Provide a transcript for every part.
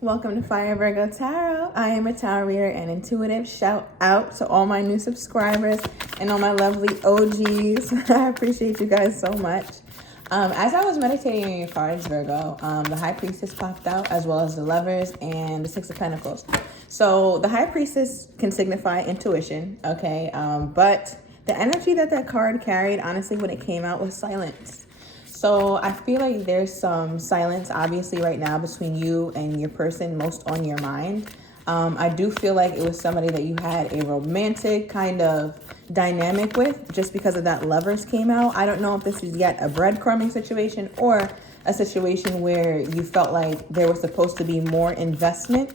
Welcome to Fire Virgo Tarot. I am a tarot reader and intuitive. Shout out to all my new subscribers and all my lovely OGs. I appreciate you guys so much. As I was meditating on your cards, Virgo, the High Priestess popped out, as well as the Lovers and the Six of Pentacles. So the High Priestess can signify intuition, okay? But the energy that card carried, honestly, when it came out, was silence. So I feel like there's some silence, obviously, right now between you and your person most on your mind. I do feel like it was somebody that you had a romantic kind of dynamic with, just because of that Lovers came out. I don't know if this is yet a breadcrumbing situation or a situation where you felt like there was supposed to be more investment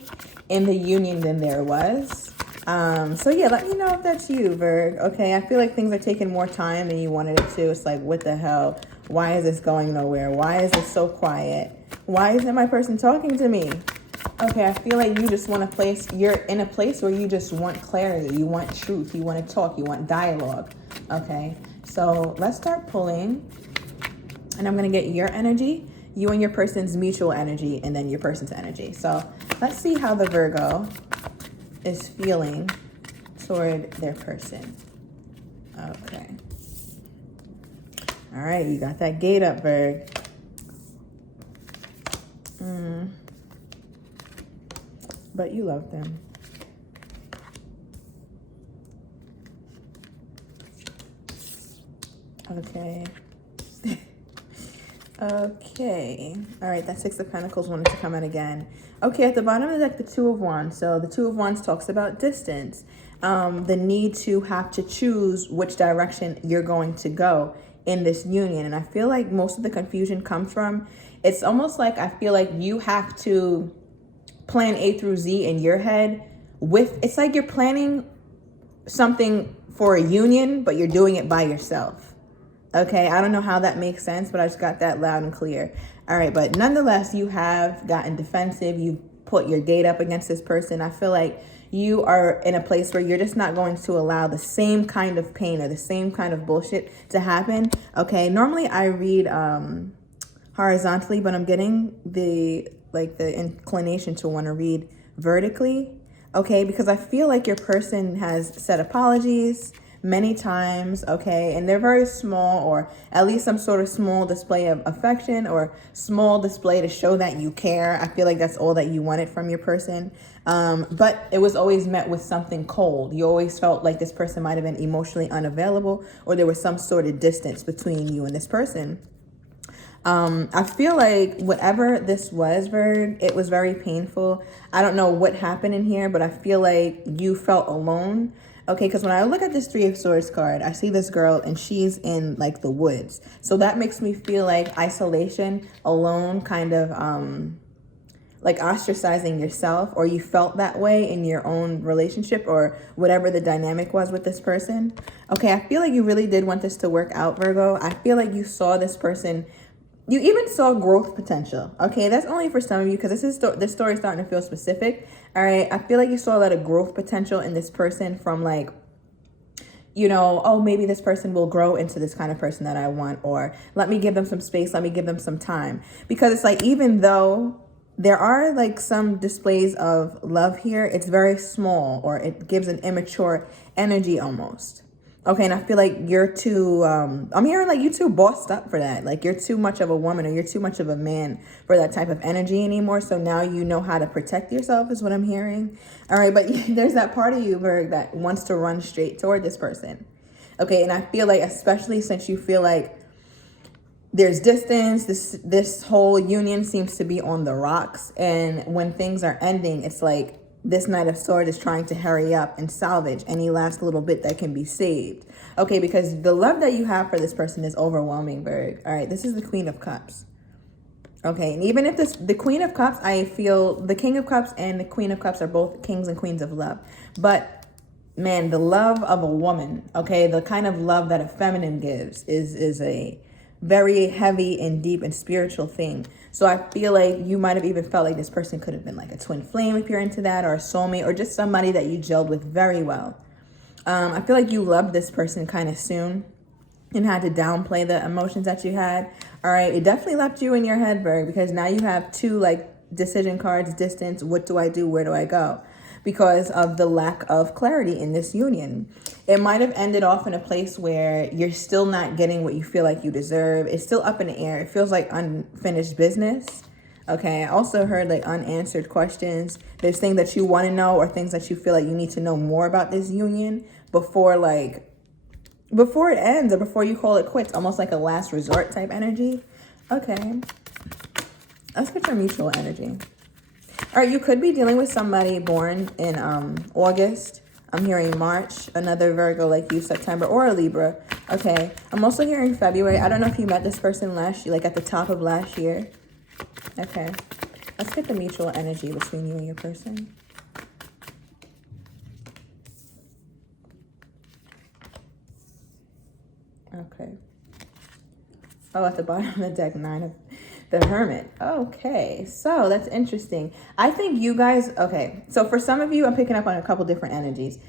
in the union than there was. So yeah, let me know if that's you, Virg. Okay, I feel like things are taking more time than you wanted it to. It's like, what the hell? Why is this going nowhere? Why is this so quiet? Why isn't my person talking to me? Okay, I feel like you just want you're in a place where you just want clarity. You want truth. You want to talk. You want dialogue. Okay, so let's start pulling. And I'm going to get your energy, you and your person's mutual energy, and then your person's energy. So let's see how the Virgo is feeling toward their person. Okay. All right, you got that gate up, Virg. But you love them. Okay. Okay. All right, that Six of Pentacles wanted to come out again. Okay, at the bottom of the deck, the Two of Wands. So the Two of Wands talks about distance. The need to have to choose which direction you're going to go in this union. And I feel like most of the confusion comes from, it's almost like I feel like you have to plan A through Z in your head it's like you're planning something for a union, but you're doing it by yourself. Okay, I don't know how that makes sense, but I just got that loud and clear. All right, but nonetheless, you have gotten defensive. You've put your gate up against this person. I feel like you are in a place where you're just not going to allow the same kind of pain or the same kind of bullshit to happen. Okay, normally I read horizontally, but I'm getting the inclination to want to read vertically. Okay, because I feel like your person has said apologies many times, okay, and they're very small, or at least some sort of small display of affection or small display to show that you care. I feel like that's all that you wanted from your person, but it was always met with something cold. You always felt like this person might have been emotionally unavailable, or there was some sort of distance between you and this person. I feel like whatever this was, Virg, it was very painful. I don't know what happened in here, but I feel like you felt alone. Okay, because when I look at this Three of Swords card, I see this girl and she's in like the woods. So that makes me feel like isolation, alone, kind of like ostracizing yourself, or you felt that way in your own relationship or whatever the dynamic was with this person. Okay, I feel like you really did want this to work out, Virgo. I feel like you saw this person. You even saw growth potential. Okay, that's only for some of you because this story is starting to feel specific. All right, I feel like you saw a lot of growth potential in this person from like, you know, oh, maybe this person will grow into this kind of person that I want, or let me give them some space, let me give them some time. Because it's like, even though there are like some displays of love here, it's very small, or it gives an immature energy almost. Okay, and I feel like you're too, I'm hearing like you're too bossed up for that. Like you're too much of a woman, or you're too much of a man for that type of energy anymore. So now you know how to protect yourself is what I'm hearing. All right, but there's that part of you, Virg, that wants to run straight toward this person. Okay, and I feel like, especially since you feel like there's distance, this whole union seems to be on the rocks. And when things are ending, it's like, this Knight of Swords is trying to hurry up and salvage any last little bit that can be saved. Okay, because the love that you have for this person is overwhelming, Virg. All right, this is the Queen of Cups. Okay, and even if the Queen of Cups, I feel the King of Cups and the Queen of Cups are both kings and queens of love. But man, the love of a woman, okay, the kind of love that a feminine gives is a very heavy and deep and spiritual thing. So I feel like you might have even felt like this person could have been like a twin flame if you're into that, or a soulmate, or just somebody that you gelled with very well. I feel like you loved this person kind of soon and had to downplay the emotions that you had. All right, it definitely left you in your head, Virg, because now you have two like decision cards, distance. What do I do? Where do I go? Because of the lack of clarity in this union. It might have ended off in a place where you're still not getting what you feel like you deserve. It's still up in the air. It feels like unfinished business. Okay, I also heard like unanswered questions. There's things that you want to know or things that you feel like you need to know more about this union before it ends or before you call it quits. Almost like a last resort type energy. Okay, let's get your mutual energy. All right, you could be dealing with somebody born in August. I'm hearing March, another Virgo like you, September, or a Libra. Okay, I'm also hearing February. I don't know if you met this person last year, like at the top of last year. Okay, let's get the mutual energy between you and your person. Okay. Oh, at the bottom of the deck, 9 of the Hermit. Okay, so that's interesting. I think you guys, okay, so for some of you, I'm picking up on a couple different energies.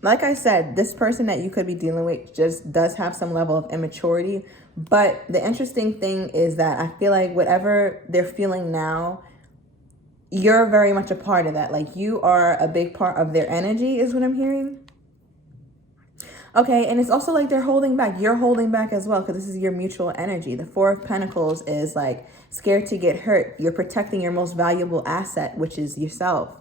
Like I said, this person that you could be dealing with just does have some level of immaturity. But the interesting thing is that I feel like whatever they're feeling now, you're very much a part of that. Like you are a big part of their energy is what I'm hearing. Okay, and it's also like they're holding back. You're holding back as well because this is your mutual energy. The 4 of Pentacles is like scared to get hurt. You're protecting your most valuable asset, which is yourself.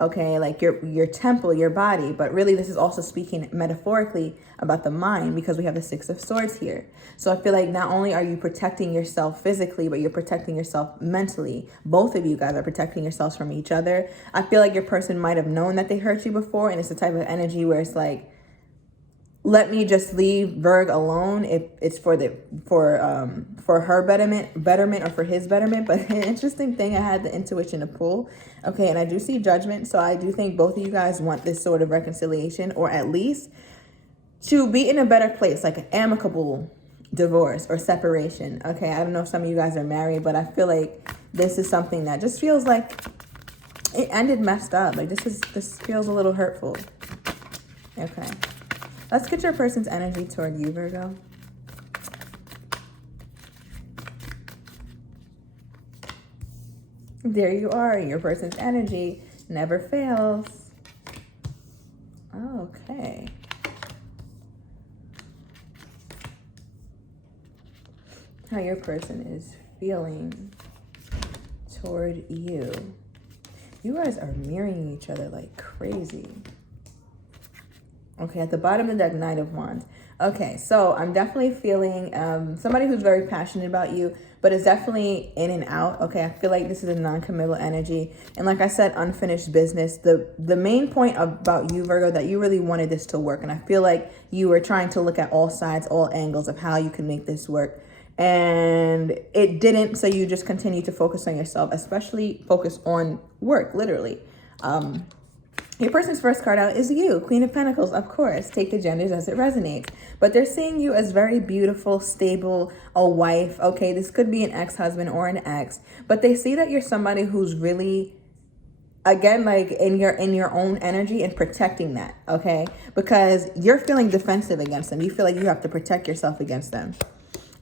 Okay, like your temple, your body. But really, this is also speaking metaphorically about the mind because we have the 6 of Swords here. So I feel like not only are you protecting yourself physically, but you're protecting yourself mentally. Both of you guys are protecting yourselves from each other. I feel like your person might have known that they hurt you before, and it's the type of energy where it's like, let me just leave Virgo alone if it's for her betterment or for his betterment. But an interesting thing, I had the intuition to pull. Okay, and I do see Judgment. So I do think both of you guys want this sort of reconciliation, or at least to be in a better place, like an amicable divorce or separation. Okay, I don't know if some of you guys are married, but I feel like this is something that just feels like it ended messed up. Like this feels a little hurtful. Okay. Let's get your person's energy toward you, Virgo. There you are. Your person's energy never fails. Okay. How your person is feeling toward you. You guys are mirroring each other like crazy. Okay, at the bottom of the deck, 9 of Wands. Okay, so I'm definitely feeling somebody who's very passionate about you, but is definitely in and out. Okay, I feel like this is a non-committal energy. And like I said, unfinished business. The main point about you, Virgo, that you really wanted this to work. And I feel like you were trying to look at all sides, all angles of how you can make this work. And it didn't, so you just continue to focus on yourself, especially focus on work, literally. Your person's first card out is you, Queen of Pentacles, of course. Take the genders as it resonates. But they're seeing you as very beautiful, stable, a wife. Okay, this could be an ex-husband or an ex. But they see that you're somebody who's really, again, like in your own energy and protecting that, okay? Because you're feeling defensive against them. You feel like you have to protect yourself against them.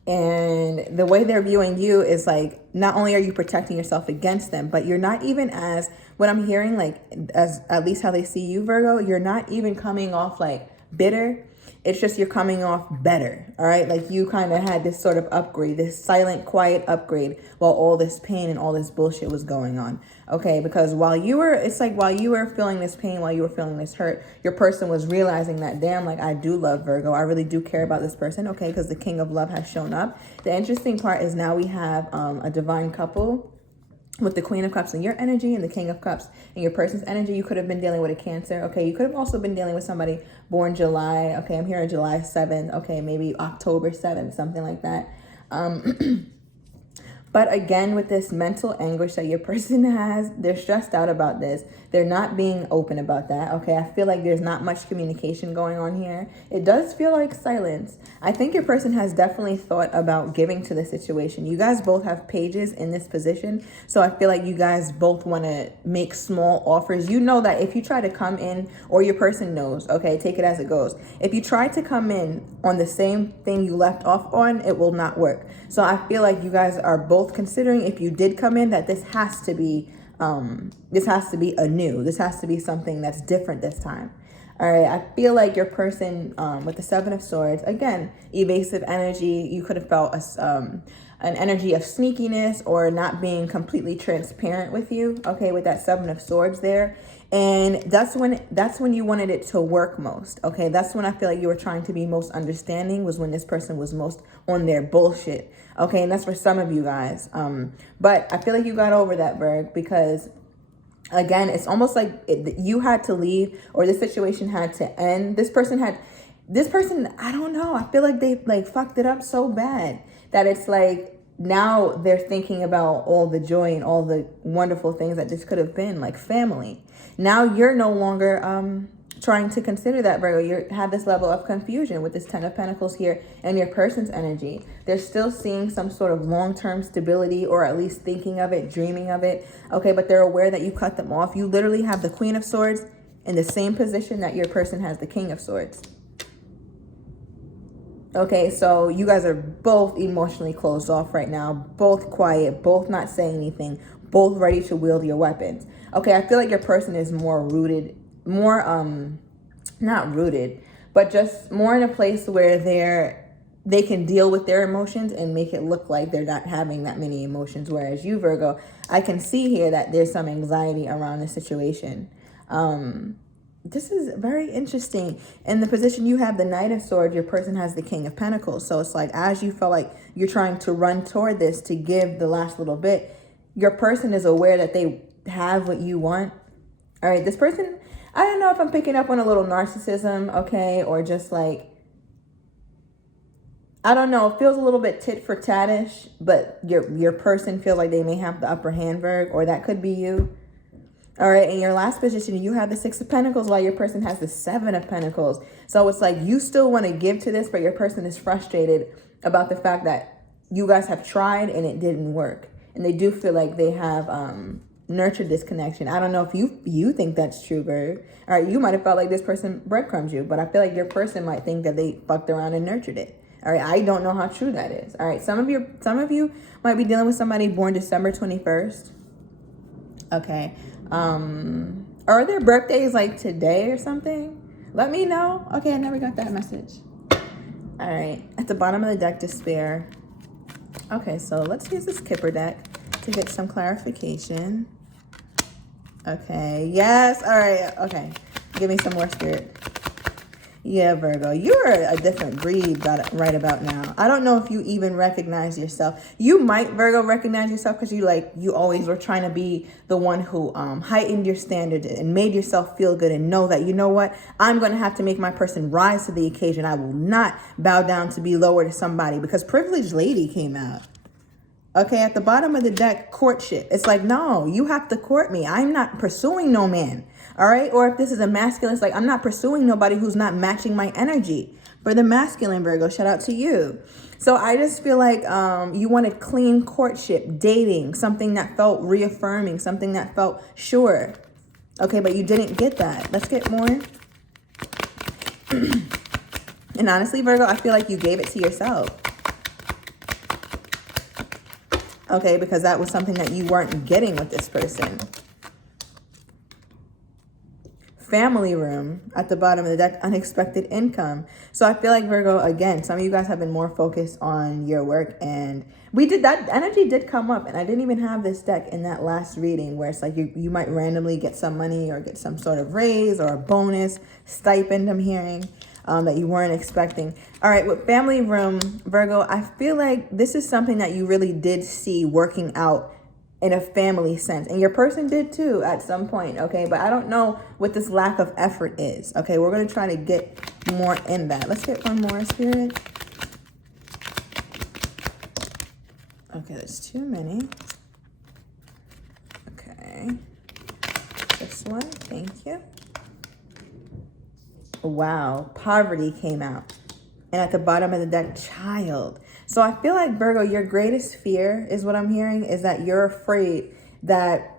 And the way they're viewing you is like, not only are you protecting yourself against them, but you're not even as, what I'm hearing, like, as at least how they see you, Virgo, you're not even coming off like bitter. It's just you're coming off better, all right? Like you kind of had this sort of upgrade, this silent, quiet upgrade while all this pain and all this bullshit was going on, okay? Because while you were feeling this pain, while you were feeling this hurt, your person was realizing that, damn, like I do love Virgo. I really do care about this person, okay? Because the King of Love has shown up. The interesting part is now we have a divine couple with the Queen of Cups in your energy and the King of Cups in your person's energy. You could have been dealing with a Cancer. Okay, you could have also been dealing with somebody born July. Okay, I'm hearing July 7th. Okay, maybe October 7th, something like that. But again, with this mental anguish that your person has, they're stressed out about this. They're not being open about that, okay? I feel like there's not much communication going on here. It does feel like silence. I think your person has definitely thought about giving to the situation. You guys both have pages in this position, so I feel like you guys both want to make small offers. You know that if you try to come in, or your person knows, okay, take it as it goes. If you try to come in on the same thing you left off on, it will not work. So I feel like you guys are both both considering, if you did come in, that this has to be anew. This has to be something that's different this time. All right, I feel like your person with the Seven of Swords, again, evasive energy. You could have felt an energy of sneakiness or not being completely transparent with you, okay, with that Seven of Swords there. And that's when you wanted it to work most, okay? That's when I feel like you were trying to be most understanding, was when this person was most on their bullshit, okay? And that's for some of you guys. But I feel like you got over that, Virg, because again, it's almost like you had to leave, or this situation had to end. This person, I don't know. I feel like they like fucked it up so bad that it's like now they're thinking about all the joy and all the wonderful things that this could have been, like family. Now you're no longer trying to consider that, Virgo. You have this level of confusion with this Ten of Pentacles here and your person's energy. They're still seeing some sort of long-term stability, or at least thinking of it, dreaming of it. Okay, but they're aware that you cut them off. You literally have the Queen of Swords in the same position that your person has the King of Swords. Okay, so you guys are both emotionally closed off right now, both quiet, both not saying anything, both ready to wield your weapons. Okay, I feel like your person is more rooted, not rooted, but just more in a place where they can deal with their emotions and make it look like they're not having that many emotions. Whereas you, Virgo, I can see here that there's some anxiety around the situation. This is very interesting. In the position you have the Knight of Swords, your person has the King of Pentacles. So it's like, as you feel like you're trying to run toward this to give the last little bit, your person is aware that they have what you want. All right, this person, I don't know if I'm picking up on a little narcissism, okay, or just like, I don't know, it feels a little bit tit for tat-ish, but your person feels like they may have the upper hand, Virg, or that could be you. All right, in your last position, you have the Six of Pentacles while your person has the Seven of Pentacles. So it's like you still want to give to this, but your person is frustrated about the fact that you guys have tried and it didn't work. And they do feel like they have nurtured this connection. I don't know if you think that's true, Virg. All right, you might have felt like this person breadcrumbs you, but I feel like your person might think that they fucked around and nurtured it. All right, I don't know how true that is. All right, some of you might be dealing with somebody born December 21st. Okay. Are their birthdays like today or something? Let me know. Okay, I never got that message. All right, at the bottom of the deck, Despair. Okay, so let's use this Kipper deck to get some clarification. Okay, yes, all right, okay. Give me some more, Spirit. Yeah, Virgo, you're a different breed right about now. I don't know if you even recognize yourself. You might, Virgo, recognize yourself because you always were trying to be the one who heightened your standard and made yourself feel good and know that, you know what, I'm going to have to make my person rise to the occasion. I will not bow down to be lower to somebody, because Privileged Lady came out. Okay, at the bottom of the deck, Courtship. It's like, no, you have to court me. I'm not pursuing no man. All right, or if this is a masculine, it's like, I'm not pursuing nobody who's not matching my energy. For the masculine, Virgo, shout out to you. So I just feel like you wanted clean courtship, dating, something that felt reaffirming, something that felt sure. Okay, but you didn't get that. Let's get more. And honestly, Virgo, I feel like you gave it to yourself. Okay, because that was something that you weren't getting with this person. Family room at the bottom of the deck, unexpected income. So I feel like, Virgo, again, some of you guys have been more focused on your work, and we did that energy did come up, and I didn't even have this deck in that last reading where it's like you might randomly get some money or get some sort of raise or a bonus stipend, I'm hearing, that you weren't expecting. All right, with family room, Virgo, I feel like this is something that you really did see working out in a family sense, and your person did too at some point. Okay, but I don't know what this lack of effort is. Okay, we're going to try to get more in that. Let's get one more, Spirit. Okay, there's too many. Okay, this one, thank you. Wow, poverty came out. And at the bottom of the deck, child. So I feel like, Virgo, your greatest fear is what I'm hearing, is that you're afraid that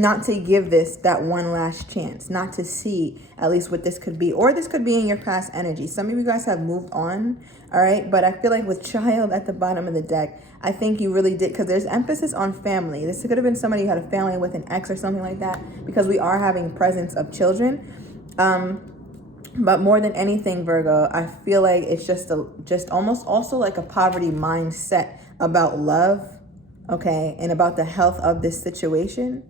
not to give this that one last chance, not to see at least what this could be, or this could be in your past energy. Some of you guys have moved on, all right? But I feel like with Child at the bottom of the deck, I think you really did, because there's emphasis on family. This could have been somebody you had a family with, an ex or something like that, because we are having presence of children. But more than anything, Virgo, I feel like it's just almost also like a poverty mindset about love, okay, and about the health of this situation.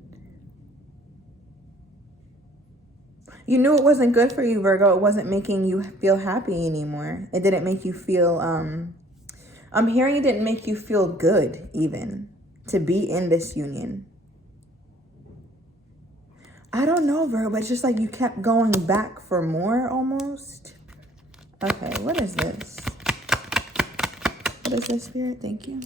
You knew it wasn't good for you, Virgo. It wasn't making you feel happy anymore. It didn't make you feel, I'm hearing it didn't make you feel good even to be in this union. I don't know, Virgo, but it's just like you kept going back for more almost. Okay, what is this? What is this, Spirit? Thank you.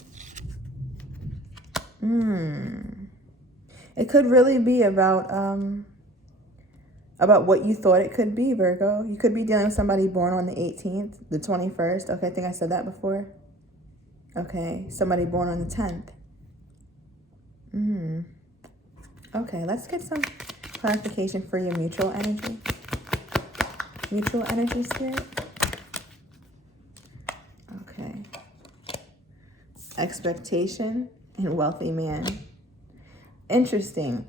It could really be about what you thought it could be, Virgo. You could be dealing with somebody born on the 18th, the 21st. Okay, I think I said that before. Okay, somebody born on the 10th. Okay, let's get some clarification for your mutual energy. Mutual energy, Spirit. Okay. Expectation and wealthy man. Interesting.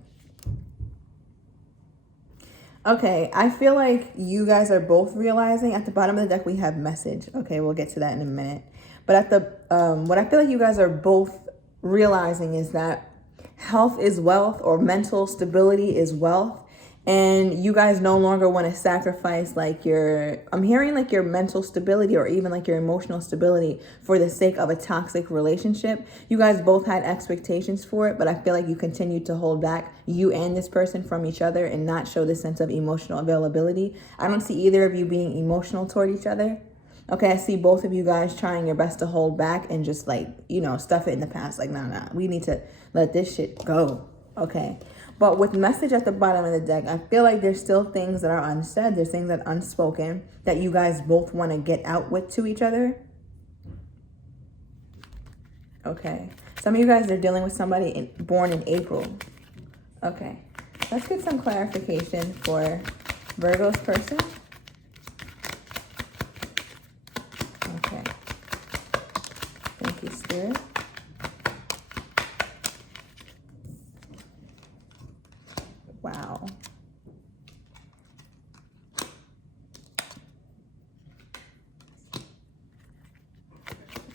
Okay, I feel like you guys are both realizing, at the bottom of the deck we have message. Okay, we'll get to that in a minute. But at the what I feel like you guys are both realizing is that health is wealth, or mental stability is wealth. And you guys no longer want to sacrifice like I'm hearing like your mental stability, or even like your emotional stability, for the sake of a toxic relationship. You guys both had expectations for it, but I feel like you continued to hold back, you and this person, from each other, and not show this sense of emotional availability. I don't see either of you being emotional toward each other. Okay, I see both of you guys trying your best to hold back and just like, stuff it in the past. Like, nah, we need to let this shit go. Okay. But with message at the bottom of the deck, I feel like there's still things that are unsaid. There's things that are unspoken that you guys both want to get out with to each other. Okay. Some of you guys are dealing with somebody born in April. Okay. Let's get some clarification for Virgo's person. Okay. Thank you, Spirit. Wow.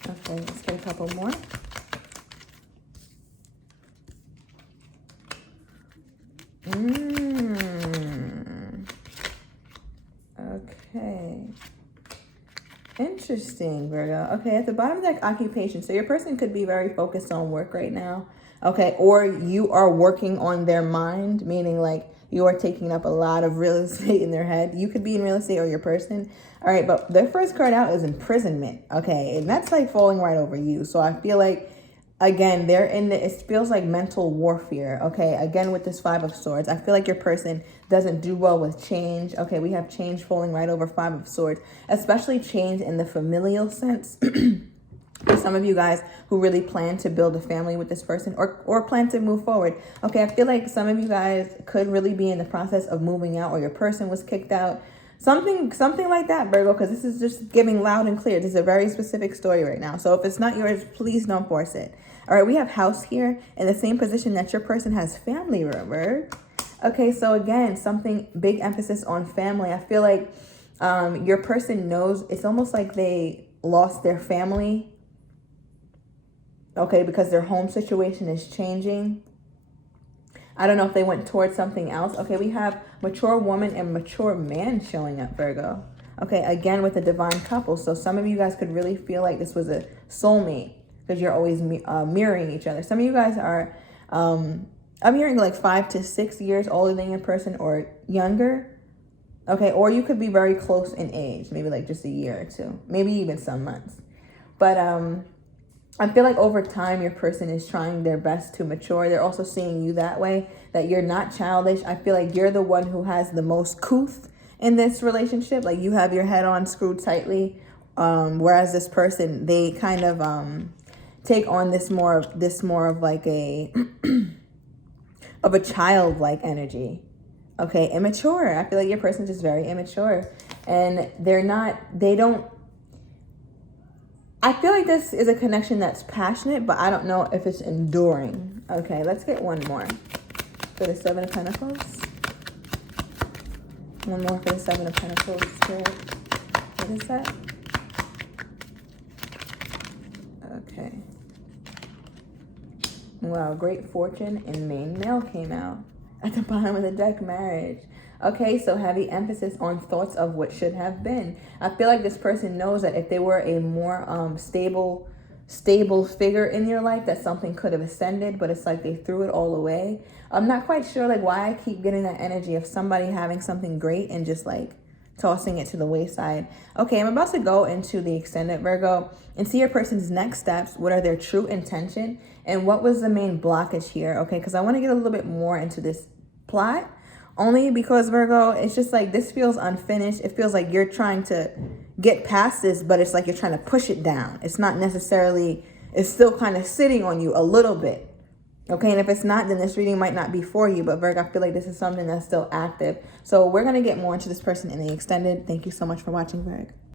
Okay, let's get a couple more. Okay. Interesting, Virgo. Okay, at the bottom of that, occupation. So your person could be very focused on work right now. Okay, or you are working on their mind, meaning like you are taking up a lot of real estate in their head. You could be in real estate, or your person. All right, but their first card out is imprisonment. Okay, and that's like falling right over you. So I feel like, again, it feels like mental warfare. Okay, again, with this Five of Swords, I feel like your person doesn't do well with change. Okay, we have change falling right over Five of Swords, especially change in the familial sense. For some of you guys who really plan to build a family with this person, or plan to move forward. Okay, I feel like some of you guys could really be in the process of moving out, or your person was kicked out. Something like that, Virgo, because this is just giving loud and clear. This is a very specific story right now. So if it's not yours, please don't force it. All right, we have house here in the same position that your person has family, remember? Okay, so again, something big emphasis on family. I feel like your person knows, it's almost like they lost their family. Okay, because their home situation is changing. I don't know if they went towards something else. Okay, we have mature woman and mature man showing up, Virgo. Okay, again with a divine couple. So some of you guys could really feel like this was a soulmate, because you're always mirroring each other. Some of you guys are, I'm hearing like 5 to 6 years older than your person, or younger. Okay, or you could be very close in age, maybe like just a year or two, maybe even some months. But I feel like over time, your person is trying their best to mature. They're also seeing you that way, that you're not childish. I feel like you're the one who has the most couth in this relationship. Like you have your head on screwed tightly. Whereas this person, they kind of take on this more of like a of a childlike energy. Okay, immature. I feel like your person's just very immature. And I feel like this is a connection that's passionate, but I don't know if it's enduring. Okay, let's get one more. For the Seven of Pentacles. One more for the Seven of Pentacles, Spirit. What is that? Okay. Wow, great fortune and main male came out. At the bottom of the deck, marriage. Okay, so heavy emphasis on thoughts of what should have been. I feel like this person knows that if they were a more stable figure in your life, that something could have ascended, but it's like they threw it all away. I'm not quite sure like why I keep getting that energy of somebody having something great and just like tossing it to the wayside. Okay, I'm about to go into the extended, Virgo, and see your person's next steps. What are their true intention? And what was the main blockage here? Okay, because I want to get a little bit more into this plot. Only because, Virgo, it's just like this feels unfinished. It feels like you're trying to get past this, but it's like you're trying to push it down. It's not necessarily, it's still kind of sitting on you a little bit. Okay, and if it's not, then this reading might not be for you. But Virgo, I feel like this is something that's still active. So we're going to get more into this person in the extended. Thank you so much for watching, Virgo.